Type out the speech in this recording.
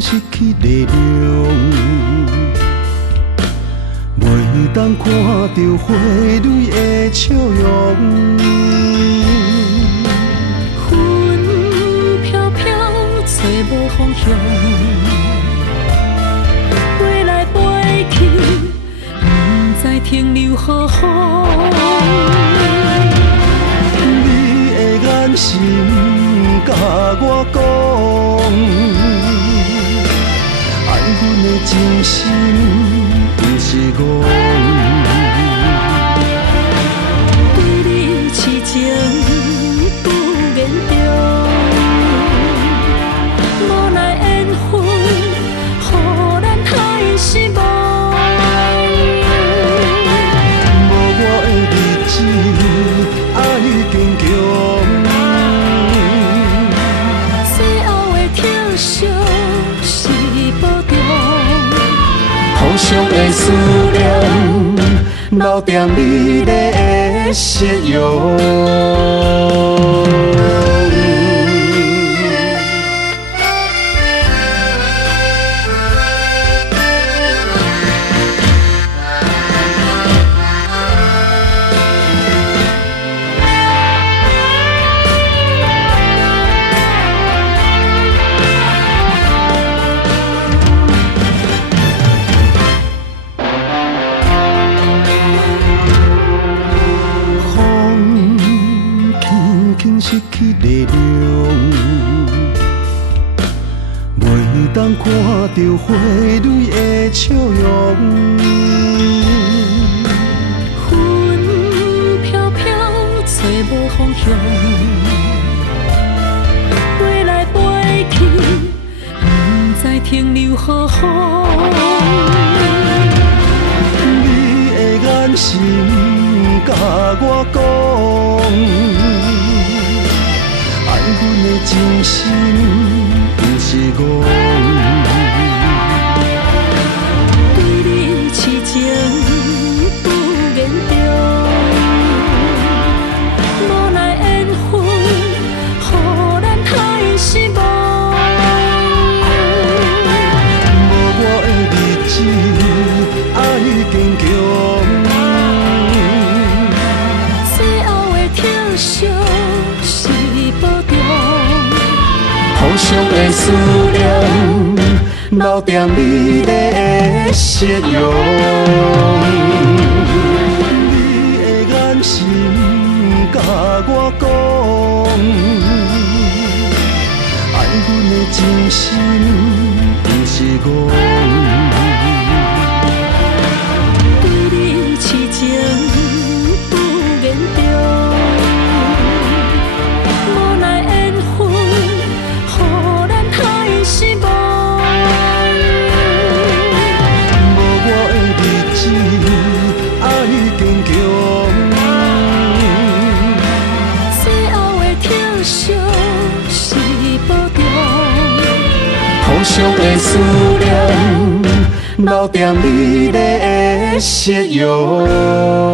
失去力量，袂当看到花蕊的笑容。云飘飘，找无方向，飞来飞去，不知停留何方。你的眼神甲我讲。阮的真心不是戆，对你痴情不言中，无奈缘分，予咱太失望。无我的日子，爱你坚强。最后的疼惜是保重。互相的思念，留在美丽的夕阳。失去力量，袂当看到花蕊的笑容。云飘飘，找无方向，飞来飞去，不知停留何方。你的眼神甲我讲。阮的真心不是戆，对你痴情不言中，无奈缘分，予咱太失望。无我的日子，爱你坚强。最后的疼惜是保重。互相的思念，留在美丽的夕阳。你的眼神甲我讲，阮的真心不是戆，对你痴情不言中。互相的思念，留在美丽的夕阳。